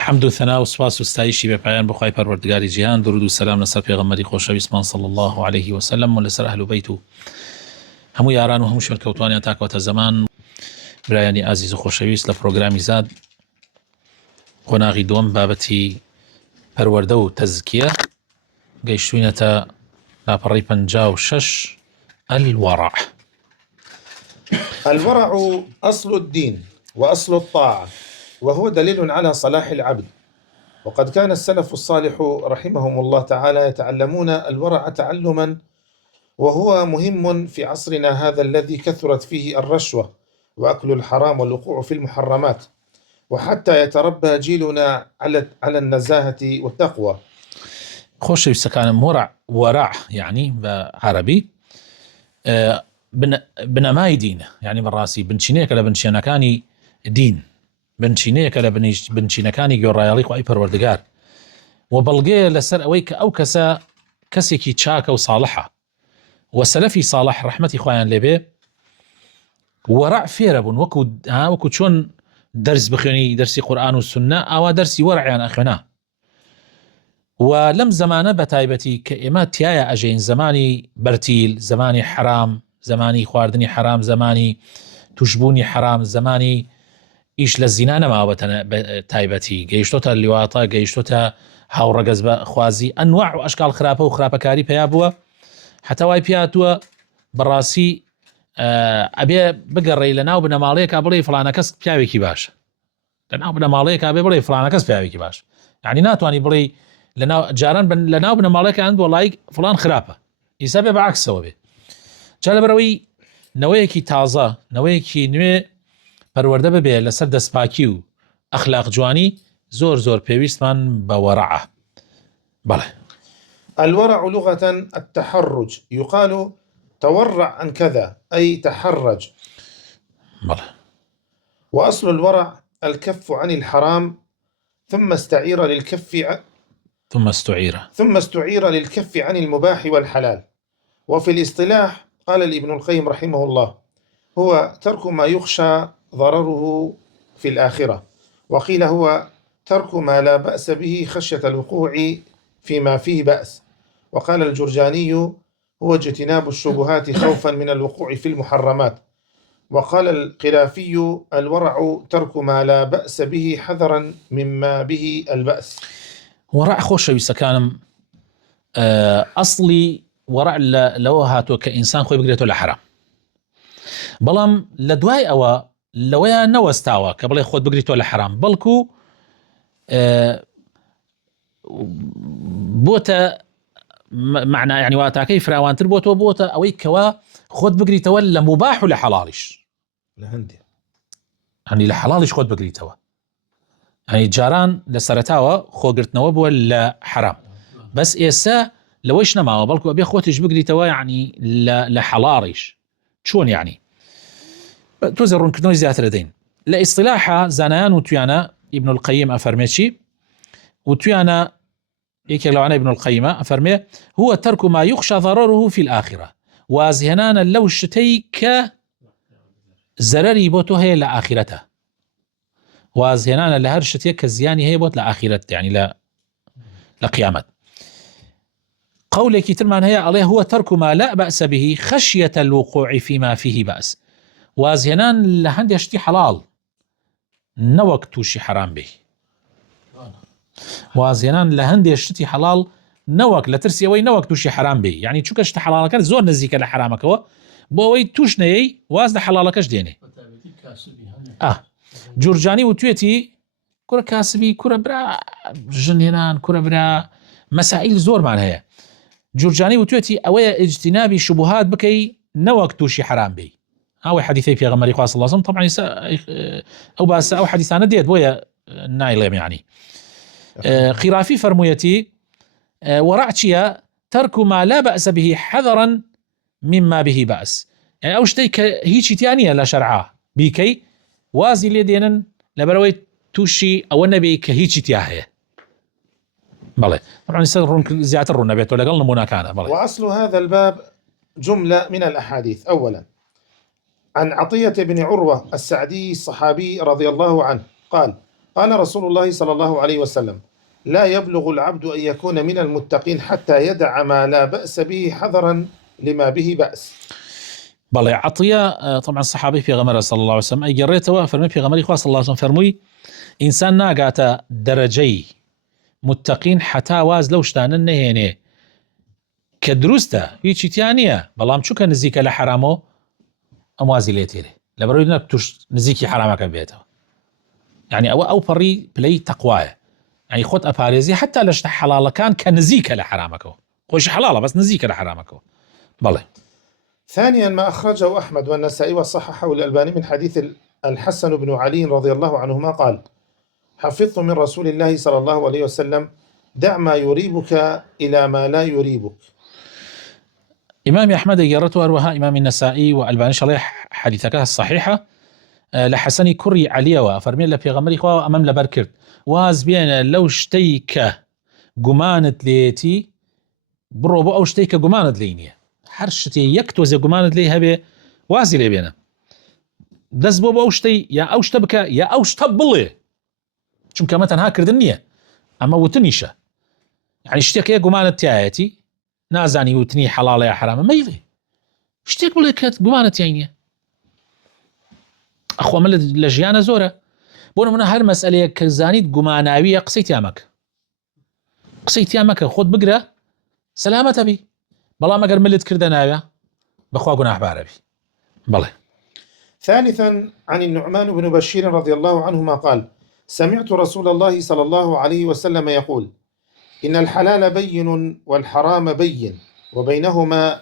حمد و ثنا و سپاس و ستایشی بێ پایان بۆ خوای پەروەردگاری جیهان، درود و سەلام لەسەر پێغەمبەری خۆشەویستمان صلی الله عليه وسلم و لەسەر ئەهل بەیت و هەموو یاران و هەموو شوێنکەوتوانیان تاکەوتە زەمان. برایانی ئازیز و خۆشەویست، لە پرۆگرامی زاد قۆناغی دووەم بابەتی پەروەردە و تەزکیە گەیشتوینەتە لاپەڕی 56 الورع. الورع أصل الدين وأصل الطاعة، وهو دليل على صلاح العبد. وقد كان السلف الصالح رحمهم الله تعالى يتعلمون الورع تعلما، وهو مهم في عصرنا هذا الذي كثرت فيه الرشوة وأكل الحرام والوقوع في المحرمات، وحتى يتربى جيلنا على النزاهة والتقوى. خۆشەویستەکانم، وەرع یعنی بە عەرەبی بنەمای دینە، یعنی بەڕاستی بنچینەیەکە لە بنچینەکانی دین، بنچینەیەکە لە بنچینەکانی گۆڕایەڵی خوای پەروەردگار، و بەڵگەیە لەسەر ئەوەی کە ئەو کەسە کەسێکی چاکە و ساڵحە. و سەلەفی ساڵح ڕەحمەتی خۆیان لێبێ وەرع فێرە بوون، وەکو چۆن دەرس بخوێنی دەرسی قورئان و سونە، ئاوا دەرسی وەرعیان ئەخوێنا. و لەم زمانە بە تایبەتی کە ئێمە تایە ئەژین، زمانی بەرتیل، زمانی حرام، زمانی خواردنی حرام، زمانی توشبوونی حرام، زمانی ئیش لە زینا نەماوە بە تایبەتی، گەیشتۆتە لیواتە، گەیشتۆتە هاوڕەگەز بە خوازی، ئەنواع و ئەشکال خراپە و خراپەکاری پێیا بووە، حتا وای پێهاتووە بەڕاستی ئەبێ بگەڕێی لە ناو بنەماڵەیەکا بڵێ فڵانە کەس پیاوێکی باشە، لە ناو بنەماڵەیەکا بێ بڵێ فڵانە کەس پیاوێکی باش، یعنی ناتوانانی بڵێ جاران لە ناو بنەماڵەیەکە هەند وەڵای فڵان خراپە، ئیسا بێ بەعکسەوە بێ. جا لەبەرەوەی نەوەیەکی تازە، نەوەیەکی نوێ پەروەردە ببێ لەسەر دەستپاکی و ئەخلاق جوانی، زۆر پێویستمان بە وەرعە. بەڵێ. الورع لغة التحرج، يقال تورع عن كذا أي تحرج. بەڵێ. وأصل الورع الكف عن الحرام، ثم استعير للكف عن المباح والحلال. وفي الاصطلاح قال ابن القيم رحمه الله: هو ترك ما يخشى ضرره في الآخرة، وقيل هو ترك ما لا بأس به خشية الوقوع فيما فيه بأس. وقال الجرجاني: هو اجتناب الشبهات خوفا من الوقوع في المحرمات. وقال القرافي: الورع ترك ما لا بأس به حذرا مما به البأس. وەرع خۆشەویستەکانم، ئەسڵی وەرع لەوە هاتووە کە ئینسان خۆی بگرێتەوە لە حرام، بەڵام لە دوای ئەوە لەوەیان نەوەستاوە کە بڵێ خۆت بگریتەوە لە حرام، بەڵکو بۆتە معنای، یعنی واتاکەی فراوانتر بۆتە ئەوەی کەوا خۆت بگریتەوە لە مباح و لە حەڵاڵیش، هەنی لە حەڵاڵیش خۆت بگریتەوە. هەنی جاران لە سەرەتاوە خۆگرتنەوە بووە لە حرام، بەس ئێستا لەوەیش نەماوە، بەڵکو ئەبێ خۆتیش بگریتەوە یعنی لە حەڵاڵیش. چۆن یعنی؟ تۆزە ڕوونکردنەوەی زیاتر دەین. لە ئیصطلاحە زانایان و تویانە ئیبن القەیم ئەفەرمێ و تویانە یەکێک لەوانە ئیبن القەیمە ئەفەرمێ: هو ترك ما يخشى ضرره في الآخرة، وازهێنانە لەو شتەی کە زەرەری بۆ تۆ هەیە لە ئاخرەتە، وازهێنانە لە هەر شتێک کە زیانی هەیە بۆت لە ئاخرەت، یعنی لە قیامەت. قولێکی ترمان هەیە ئەڵێ: هو ترك ما لا بأس به خشية الوقوع فيما فيه بأس، وازهێنان لە هەندێک شتی حەڵاڵ نەوەک تووشی حرام بێ، وازهێنان لە هەندێک شتی حەڵاڵ نەوەک لە ترسی ئەوەی نەوەک تووشی حرام بێ، یعنی چونکە شتە حەڵاڵەکە زۆر نزیکە لە حرامەکەوە، بۆ ئەوەی توش نەیەی واز لە حەڵاڵەکەش دێنێ. جورجانی و توێتی کوڕە کاسبی، کوڕە برا ژنێنان، کوڕە برا مەسائیل زۆرمان هەیە. جورجانی و توێتی ئەوەیە ئیجتینابی شوبهات بکەی نەوەک تووشی حرام بێ. ئەوەی حەدیثەی پێغەمبەری خوا صلی الله علیه و سلم، طبعا ئەو باسە ئەو حەدیثانە دێت، بۆیە نایڵێم. یعنی قرافی فەرموویەتی وەرع چییە؟ ترك ما لا بأس به حذرا مما به بأس، يعني ئەو شتەی کە هیچی تیا نییە لە شەرعا بیکەی، وازی لێ دێنن لەبەرەوەی تووشی ئەوە نەبێ کە هیچی تیا هەیە. بەڵێ، طبعا زیاتر ڕوون نەبێتەوە لەگەڵ نمونەکانە. بەڵێ. وأصل هذا الباب جملة من الأحاديث. أولا، عن عطية بن عروة السعدي الصحابي رضي الله عنه قال: قال رسول الله صلى الله عليه وسلم: لا يبلغ العبد أن يكون من المتقين حتى يدع ما لا بأس به حذرا لما به بأس. بەڵێ عەطیە طبعا صحابي في غمرة صلى الله عليه وسلم أي قريتوا فرمي في غمري خوا صلى الله عليه وسلم فرمووی ئینسان ناگاتە دەرەجەی متقین حتا واز لەو شتانە نەهێنێ کە دروستە هیچی تیان نییە بەڵام چووکە نزیکە لە حرامەوە ئەم وازی لێ تێرێ لەبەرەوەی نەک توش نزیکی حرامەکە بێتەوە يعني ئەو پەڕی پلەی تەقوایە يعني خۆت ئەپارێزی حتا لە شتە حەڵاڵەکان کە نزیکە لە حرامەکەوە خۆشی حەڵاڵە بەس نزیکە لە حرامەکەوە. بەڵێ ثانيا ما أخرجه أحمد والنسائي وصححه الألباني من حديث الحسن بن علي رضي الله عنهما قال: حفظت من رسول الله صلى الله عليه وسلم: دع ما يريبك إلى ما لا يريبك. إمام أحمد يرته أروها إمام النسائي والألباني شرح حديثك الصحيحة لحسني كري عليه وفرمي له في غمري خوا أمام لبركرت واز بين لو شتيك قمانت ليتي بروبو أو شتيك قمانت لينية حرشتي يكتوز قمانت لي هبه وازي لي بينا دز بو أو شتي يا أو شتبك يا أو شتبلي چونکە مە تەنها کردن نییە ئەمە وتنیشە يعني شتێک هەیە گومانت تایەتی نازانی وتنی حەڵاڵە یا حرامە مەیڵێ شتێک بڵێ کە گومانت تیای نییە ئەخوا من لە ژیانە زۆرە بۆ نمونە هەر مەسئلەیەک کە زانیت گوماناویە قسەی تیا مەکە خۆت بگرە سەلامەتە بی بەڵام ئەگەر ملت کردە ناوێ بەخوا گوناحبارە بی. بەڵێ ثالثا عن النعمان بن بشير رضي الله عنهما قال: سمعت رسول الله صلى الله عليه وسلم يقول: إن الحلال بين والحرام بين وبينهما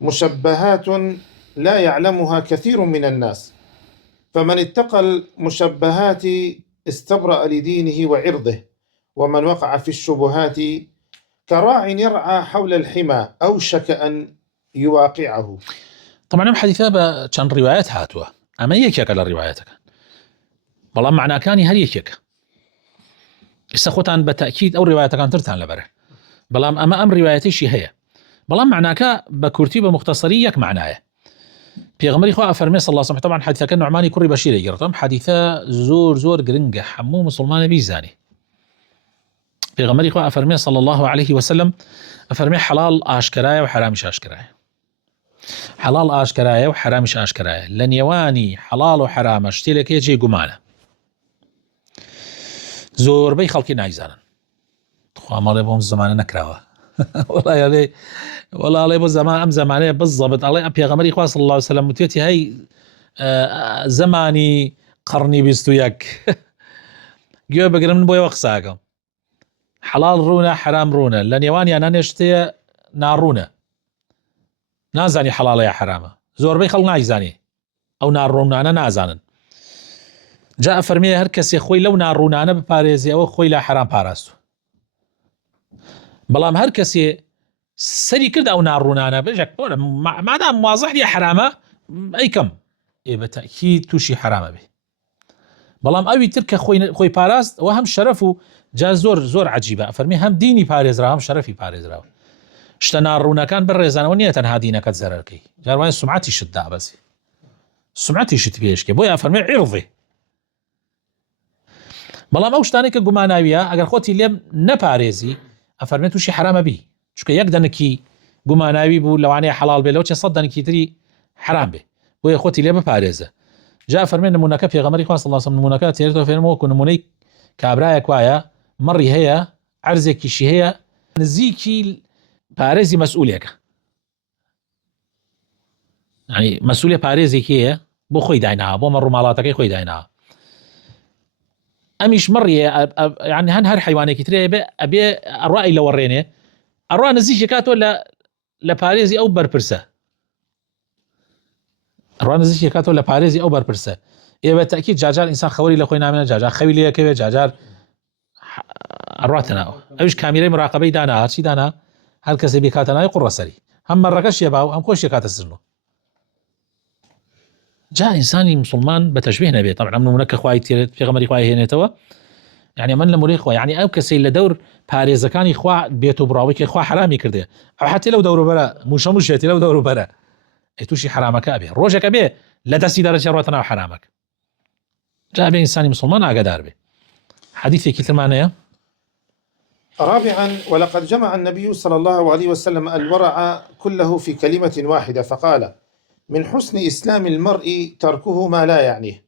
مشبهات لا يعلمها كثير من الناس، فمن اتقى المشبهات استبرأ لدينه وعرضه، ومن وقع في الشبهات كراع يرعى حول الحمى أوشك أن يواقعه. طبعا ئەم حەدیثە چەند ڕیوایەت هاتووە ئەمە یەکێکە لە ڕیوایەتەکان بەڵام معناکانی هەر یەکێکە ئێستا خۆتان بە تەئکید ئەو ڕیوایەتەکان ترتان لەبەرە بەڵام ئەم ڕیوایەتیشی هەیە بەڵام معناکە بە کورتی بە مختصری یەک معنایە. پێغەمبەری خوا فەرمێ صلی الله عليه وسلم طبعا حەدیثەکە نوعمانی کوڕی بەشیرە گرتم حەدیثە زۆر گرنگە هەموو مسلمانە بیزانێ. پێغەمبەری خوا فەرمێ صلی الله عليه وسلم فەرمێ حەڵال ئاشکرایە و حرامش ئاشکرایە حەڵال ئاشکرایە و حرامش ئاشکرایە لە نێوانی حەڵال و حرامە شتێکێ جێ گومانە زۆربەی خەڵکی نایزانن خوا مەڵێ بۆم زمانە نەکراوە وەڵاڵێ بۆ زەمان ئەم زەمانەیە بزەبت ئەڵێ پێغەمبەری خوا صلی الله عليه وسلم وتێتی هەی زەمانی قەڕنی 21 گوێ بگرن من بۆیەوە قساکەم حەڵال ڕوونە حرام ڕوونە لە نێوانیان هەنێ شتەیە ناڕوونە نازانی حەڵاڵە یا حرامە زۆربەی خەڵک نایزانێ ئەو ناڕوونانە نازانن جا فەرمێ هەر کەسێ خۆی لەو ناڕوونانە بپارێزی ئەوە خۆی لە حرام پاراستووە بەڵام هەر کەسێ سەری کرد ئەو ناڕوونانە بێژێک مادام واضح دیە حرامە ئەیکەم بە تەئکید تووشی حرامە بێ بەڵام ئەوی تر کە خۆی پاراست ئەوە هەم شەرەف و جا زۆر عەجیبە فەرمی هەم دینی پارێزرا هەم شەرەفی پارێزراوە شتە ناڕوونەکان بەڕێزانەوە نییە تەنها دینەکەت زەرەرکەی جاروایە سومعەتیشت دابەزی سومعەتیشت پێشکێ بۆیە فەرمی عیرضێ بەڵام ئەو شتانەی کە گوماناویە ئەگەر خۆتی لێم نەپارێزی ئەفەرمێ تووشی حرامە بی چونکە یەک دەنکی گوماناوی بوو لەوانەیە حەڵال بێ لەو چێ سەد دەنکی تری حرام بێ بۆیە خۆتی لێ بپارێزە جا فەرمێ نمونەکە پێغەمبەری خوا صلی الله عليه وسلم نمونەکە تێرێتەوە فێرمەوە وەکو نمونەی کابرایەک وایە مەڕی هەیە عەرزێکیشی هەیە نزیکی پارێزی مەسئولێکە يعني مەسئولێ پارێزێکی هەیە بۆ خۆی دایناوە بۆ مەڕووماڵاتەکەی خۆی دایناوە ئەمیش مەڕیە يعني هەر حیوانێکی ترێ ئەبێ ئەڕوای لەوەڕێنێ ئەڕوا نزیکی کاتۆ لە پارێزی ئەو بەرپرسە ئەڕوا نزیکی کاتۆ لە پارێزی ئەو بەرپرسە بە تەئکید جاجار ئینسان خەوەری لە خۆی نامێنێت جاجار خەوی لەیەکەوێت جاجار ئەڕاتەناوە ئەوش کامیرەی مراقەبەی دانا هەرچی دانا هەر کەسێ بێکاتە ناوی قوڕەسەری هەم مەڕەکەش یێباو هەم خۆشی کاتە سزنەوە جا ئینسانی مسلمان بە تەشبیه نەبێت طبعا نمونە کە خوای تێرێت پێغەمبەری خوای هێنێتەوە يعني من لەموری خوا يعني ئەو کەسەی لە دەور پارێزەکانی خوا بێت و بڕاوی کە خوا حرامی کردێ ئەو حتی لەو دەوروبەرە موشەتی لەو دەوروبەرە تووشی حرامەکە بێ ڕۆژێکە بێ لە دەستی دەرەچێ ڕۆتە ناو حرامەکە جا بێ ئینسانی مسلمان ئاگادار بێ. حەدیثێکی ترمانەیە. رابعا: ولقد جمع النبي صلى الله عليه وسلم الورع كله في كلمة واحدة فقال: من حسن إسلام المرء تركه ما لا يعنيه.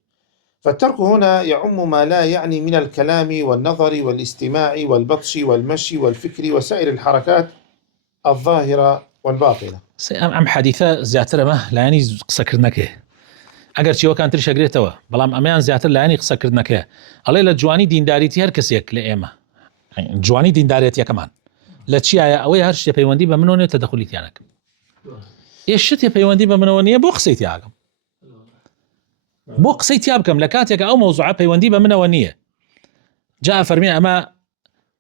فالترك هنا يعم ما لا يعني من الكلام والنظر والاستماع والبطش والمشي والفكر وسائر الحركات الظاهرة والباطنة. ئەم حەدیثە زیاترە مە لایەنی قسەکردنەکەی، ئەگەر چیوەکان تر شەگرێتەوە، بەڵام ئەمەیان زیاتر لایەنی قسەکردنەکەی. ئەڵێ لە جوانی دینداریتی هەر کەسێک لە ئێمە، جوانی دیندارێتیەکەمان لە چیایە؟ ئەوەی هەر شتێ پەیوەندی بە منەوە نیە تەدەخولیتیانەکەم. شتێ پەیوەندی بە منەوە نییە بۆ قسەی تیاکەم، بۆ قسەی تیا بکەم لە کاتێکە ئەو مەوزوعە پەیوەندی بە منەوە نییە. جا فەرمێ ئەمە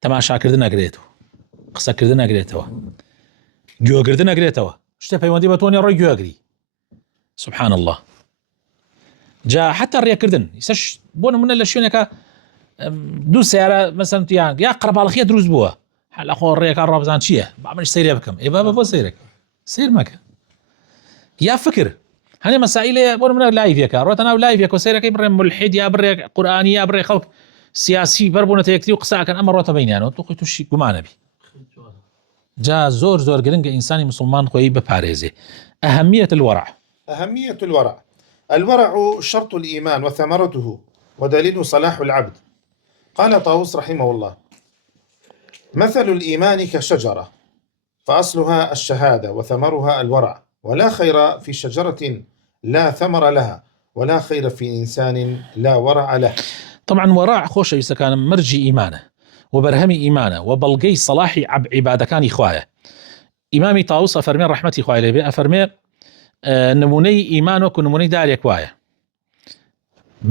تەماشاکردن نەگرێت و قسەکردن نەگرێتەوە، گوێگردن نەگرێتەوە، شتێ پەیوەندی بە تۆ نیە ڕۆی گوێگری. سبحان الله. جا حتى ڕێکردن ئیسەش بۆ نمونە لە شوێنێکە دوو سیارە مەسەن یا قەرەباڵغیە دروست بووە، لە خۆ ڕێکە ڕابزان چییە؟ با منش سەیرێ بکەم. بابە بۆ سەیرەکە سیر مەکە. یا فکر هەنێ مەسائلەیە بۆ نمونە لایڤێکە ڕۆتە ناو لایڤێک و سەیرەکەی بڕێ مولحید یا بڕێ قورئانی یا بڕێ خەڵک سیاسی بەربوونەتە یەکتری و قساکەن، ئەمە ڕۆتە بەینیانەوە، تۆ خۆی تووشی گومانەبی. جا زۆر گرنگە ئینسانی مسلمان خۆی بپارێزێ. أهمية الورع. أهمية الورع: الورع شرط الإيمان وثمرته ودليل صلاح العبد. قال طاووس رحمه الله: مثل الإيمان كشجرة فأصلها الشهادة وثمرها الورع، ولا خير في شجرة لا ثمر لها، ولا خير في إنسان لا ورع له. طبعا وراع خۆشەویستە كان مرجي إيمانه وبرهمي إيمانه وبلغي صلاح عبادەکانی خوایە. ئیمامی تاووس ئەفەرمێ ڕەحمەتی خوای لێ بێ، ئەفەرمێ نمونەی ئیمان وەکو نمونەی دارێک وایە،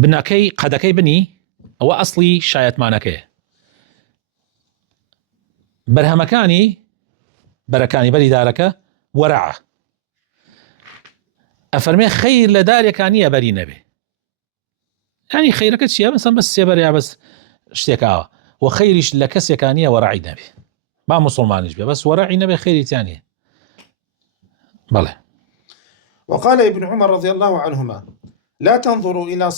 بنەکەی قەدەکەی بنی ئەوە ئەسڵی شایەتمانەکەیە، بەرهەمەکانی بەرەکانی بەری دارەکە وەرەعە. ئەفەرمێ خەیر لە دارێکان نییە بەری نەبێ. ینی خەیرەکە چییە؟ مەسەن بەس سێبەر یا بەس شتێکاوە، و خەیریش لە کەسێکان نییە وەرەعی نەبێ، با مسلمانیش بێ بەس وەرەعی نەبێ خەیریتیان نییە. بەڵێ. وقال ابن عمر رضي الله عنهما: لا تنظروا إلى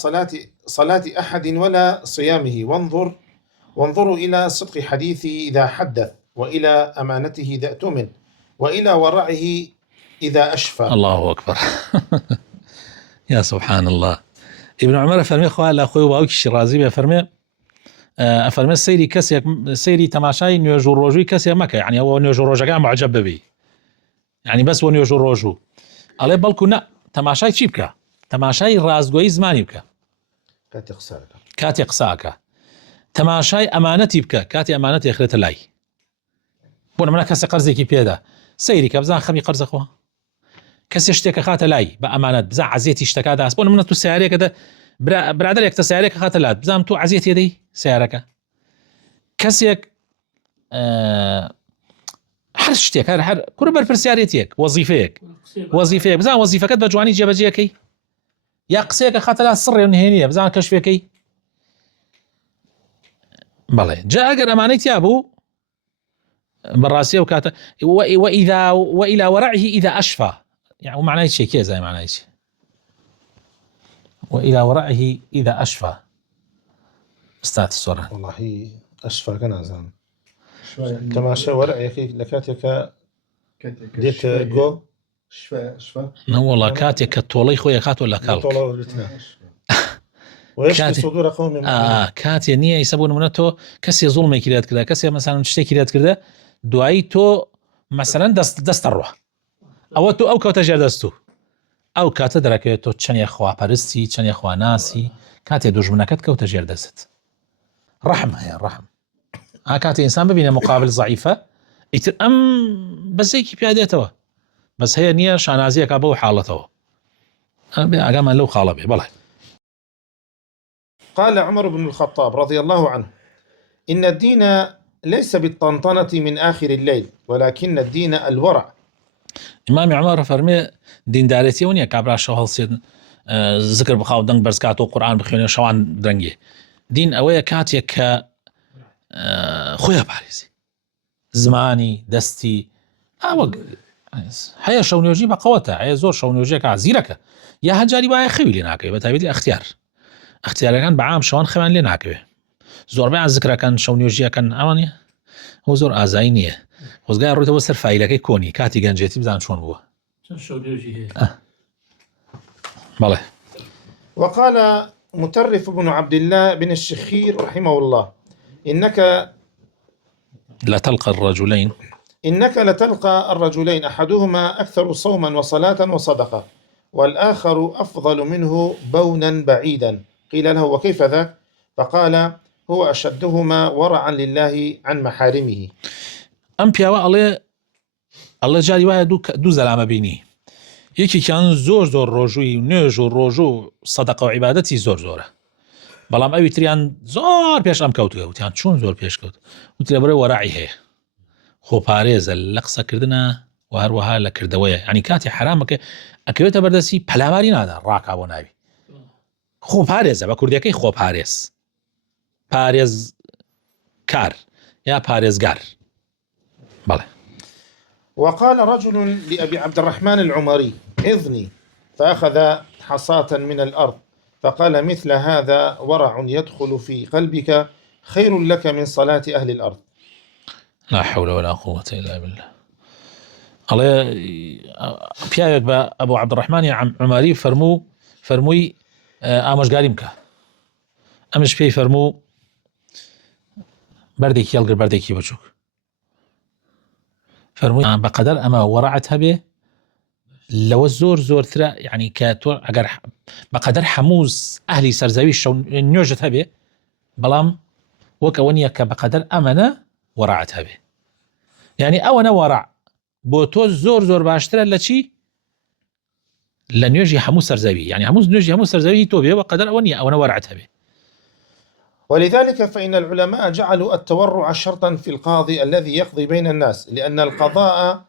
صلاة أحد ولا صيامه، وانظروا إلى صدق حديثه إذا حدث، وإلى أمانته إذا اؤتمن، وإلى ورعه إذا أشفى. الله أكبر. يا سبحان الله. ابن عمر فرمي خواه لا خوي وباوكي الشرازي فرمي أفرمي سيري كسي سيري تماشاي نيوجو روجو كسي مكة، يعني هو نيوجو روجو كان معجب بي، يعني بس هو نيوجو روجو عليه بالكو نا تماشاي چی بکە؟ تەماشای ڕازگۆیی زمانی بکە کاتی قساکە، تەماشای ئەمانەتی بکە کاتی ئەمانەتی ئەخرێتە لای. بۆ نمونە کەسێ قەرزێکی پێدا سەیری کە بزان خەمی قەرزەخوا، کەسێ شتێکە خاتە لای بە ئەمانەت بزان عەزیەتی شتەکە داست. بۆ نمونە تو سیارەیەکە برادەرێک تە سیارەیەکە خاتە لات بزانم تو عەزیەتی دەی سیارەکە. کەسێک هەر شتێک هەر کوڕ بەرپرسیارەتێک وەزیفەیەک بزان وەزیفەکەت بە جوانی جێبەجێەکەی، یا قسەیەکە خاتە لات سڕێ و نهێنیە بزان کەشفەکەی. بەڵێ جا ئەگەر ئەمانەی تیا بوو بەڕاستیە و کاتە وإلى ورعه إذا أشفى، يعني معناه شيء كذا زي معناه شيء وإلى ورعه إذا أشفى. استاذ الصورة والله أشفى كنا زمان كما شاء ورعك لكاتك ديت جو شفى والله كاتك الطولي خويا كات ولا كالك ويشفي صدور قوم كاتي نية يسبون منتو كسي ظلمي كريات كذا كسي مثلا تشتي كريات كذا دوایی تۆ مەسەلەن دەستە ڕوە ئەوە تۆ ئەو کەوتە ژێر دەست و ئەو کاتە دەرەکەوێت تۆ چەندێ خواپەرستی چەندێ خواناسی کاتێ دوژمنەکەت کەوتە ژێر دەست. ڕەحم هەیە ڕەحم کاتێ ئینسان ببینە مقابل زەعیفە ئیتر ئەم بەزەیەکی پیادێتەوە بەس هەیە نییە شانازیەکە بەو حاڵەتەوە ئاگامان لەو خاڵە بێ. بەڵێ. قال عمر بن الخطاب رضي الله عنه: إن الدين ليس بالطنطنة من آخر الليل ولكن الدين الورع. إمام عمر فرمي دين دارتي ونيا كابرا شوهل سيد ذكر بخاو دنگ برزكاتو قرآن بخيوني شوان درنگي دين اويا كاتيا ك خويا باريزي زماني دستي اوغ هيا شونيوجي بقوته هيا زور شونيوجي كعزيرك يا هجاري باي خوي لناكي بتابيدي اختيار اختیارەکان بەعام شەوان خەوان لێ ناکەوێ زۆربیان ذکرەکان شەو نوێژیەکەن ئەوانە ئەو زۆر ئازایی نییە خۆزگای ڕوویتەوە سەر فایلەکەی کۆنی کاتی گەنجێتی بزان چۆن بووە بەڵێ. وقال مترف بن عبد الله بن الشخير رحمه الله إنك لتلقى الرجلين أحدهما أكثر صوما وصلاة وصدقة والآخر أفضل منه بونا بعيدا. قيل له وكيف ذاك؟ فقال هو أشدهما ورعا لله عن محارمه. ئەم پیاوە ئەڵێ جاری وایە دوو زەلامە بینی یەکێکیان زۆر ڕۆژووی نوێژ و ڕۆژ و سەدەقە و عیبادەتی زۆرە بەڵام ئەوی تریان زۆر پێش ئەم کەوتووە وتیان چۆن زۆر پێشکەوت وتی لە بەرەوەی وەراعی هەیە خۆپارێزە لە قسەکردنە و هەروەها لە کردەوەیە ینی کاتی حرامەکە ئەکەوێتە بەردەستی پەلاماری نادا ڕاکا بۆ ناوی خۆپارێزە بە کوردیەکەی خۆپارێز پارێز کار یا پارێزگار. بەڵێ. وقال رجل لأبي عبد الرحمن العمري عظني فأخذ حصاة من الأرض فقال مثل هذا ورع يدخل في قلبك خير لك من صلاة أهل الأرض. لا حول ولا قوة إلا بالله. الله پیاوێک بە ئەبوو عەبدوڕەحمانی عومەری فەرمووی ئامۆژگاریم کە ئەمش پێی فەرموو بەردێکی هەڵگر بەردێکی بچووک فەرمووی بەقەدەر ئەمە وەڕعت هەبێ لەوە زۆرترە یعنی کە تۆ ئەگەر بەقەدەر هەموو ئەهلی سەرزەوی شەو نوێژت هەبێ بەڵام وەک ئەوە نییە کە بەقەدەر ئەمەنە وەڕعت هەبێ یعنی ئەوەنە وەڕع بۆ تۆ زۆر باشترە لە چی لە نوێژی هەموو سەرزەوی یعنی هەموو نوێژی هەموو سەرزەوی تۆ بێ بەقەدەر ئەوە نییە ئەوەنە وەڕعت هەبێ. ولذلك فإن العلماء جعلوا التورع شرطا في القاضي الذي يقضي بين الناس لأن القضاء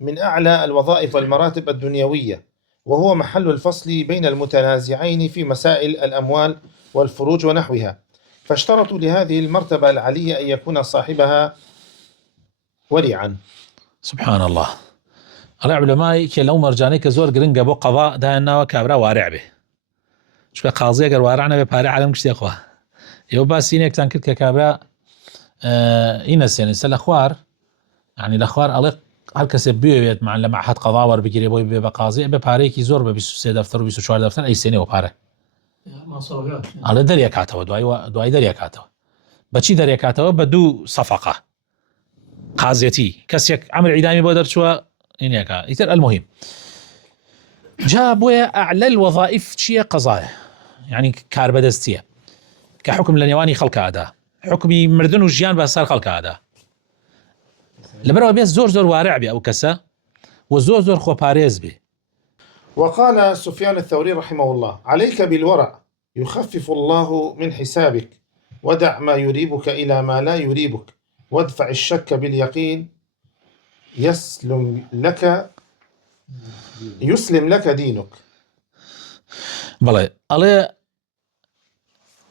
من أعلى الوظائف والمراتب الدنيوية وهو محل الفصل بين المتنازعين في مسائل الأموال والفروج ونحوها فاشترطوا لهذه المرتبة العالية أن يكون صاحبها ورعا. سبحان الله. العلماء کە لەو مەرجانەی کە زۆر گرنگە بۆ قەضا دایانناوە کابرا وارع بێ چونکە قازی ئەگەر وارع نەبێ پارە عالەم کشتێ خوا ئێوە باسینێکتان کرد کە کابرا ئینەسێنێ سە لە خوار ینی لە خوار ئەڵێ هەر کەسێ بوێت لە مەعهەد قەضا وەربگیرێ بۆی بێ بە قازی بێ پارەیەکی زۆر بە 23 دەفتەر و 24 دەفتەر ئەیسێنێەوە پارە ئەڵێ دەریەکاتەوە دوای دەریەکاتەوە بەچی دەریەکاتەوە بە دوو سەفەقە قازێتی کەسێک ئەمر عیدامی بۆ دەرچووە اینێکە ئیتر المهم جا بۆیە ئەعلە الوظائف چییە قەزایە یعنی کاربەدەستیە کە حکم لە نێوانی خەڵکادا حکمی مردن و ژیان بە سەر خەڵکادا لەبەرەوە بێت زۆر وارع بێ ئەو کەسە و زۆر خۆپارێز بێ. وقال سفيان الثوري رحمه الله عليك بالورع يخفف الله من حسابك ودع ما يريبك إلى ما لا يريبك وادفع الشك باليقين يسلم لك دينك. بەڵێ ئەڵێ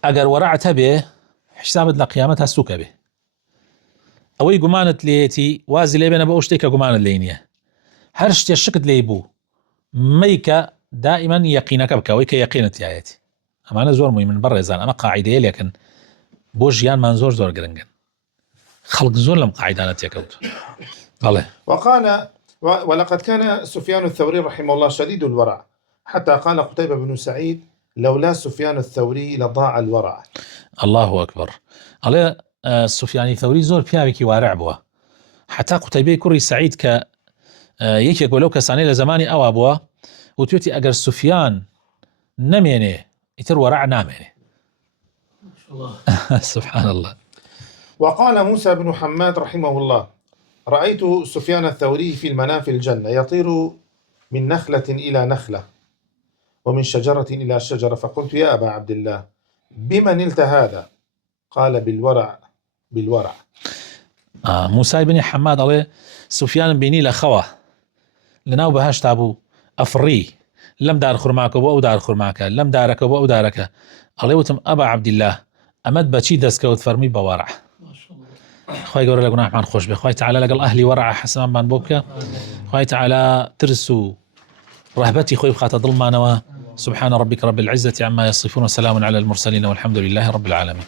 ئەگەر وەڕعت هەبێ حسابت لە قیامەت هەستووکە بێ ئەوەی گومانت لێتی وازی لێ بێنە بە ئەو شتێک کە گومانت لێ نییە هەر شتێ شکت لێ بوو مەیکە دائیمەن یەقینەکە بکەوەی کە یەقینت لایەتی ئەمانە زۆر مهمن بەڕێزان ئەمە قاعیدەیە لێکن بۆ ژیانمان زۆر گرنگن خەڵک زۆر لەم قاعیدانە تێکەوت. بەڵێ. وقال ولقد كان سفيان الثوري رحمه الله شديد الورع حتى قال قتيبة بن سعيد لولا سفيان الثوري لضاع الورع. الله أكبر. على سفيان الثوري زور پیاوێکی وارع بووە حتا قوتەیبەی کوڕی سعید کە یەکێک بۆ لەو کەسانەی لە زمانی ئەوا بووە وتوێتی ئەگەر سفیان نەمێنێ ئیتر وەڕع نامێنێ. سبحان الله. وقال موسى بن حماد رحمه الله رأيت سفيان الثوري في المنام في الجنة يطير من نخلة إلى نخلة ومن شجرة إلى شجرة فقلت يا أبا عبد الله بما نلت هذا؟ قال بالورع. موسى بن حماد عليه سفيان بيني لخوة لناو بهاش تابو أفري لم دار خرماك أو دار خرماك لم دارك أو دارك عليه وتم أبا عبد الله أمد بچي دسكوت فرمي بورع. خوای گەورە لە گوناحمان خۆش بێ خوای تعالە لەگەڵ ئەهلی وەڕع حەسەنمان بۆ بکە خوای تعالە ترس و ڕەهبەتی خۆی بخاتە دڵمانەوە سبحان ربك رب العزة عما يصفون وسلام على المرسلين والحمد لله رب العالمين.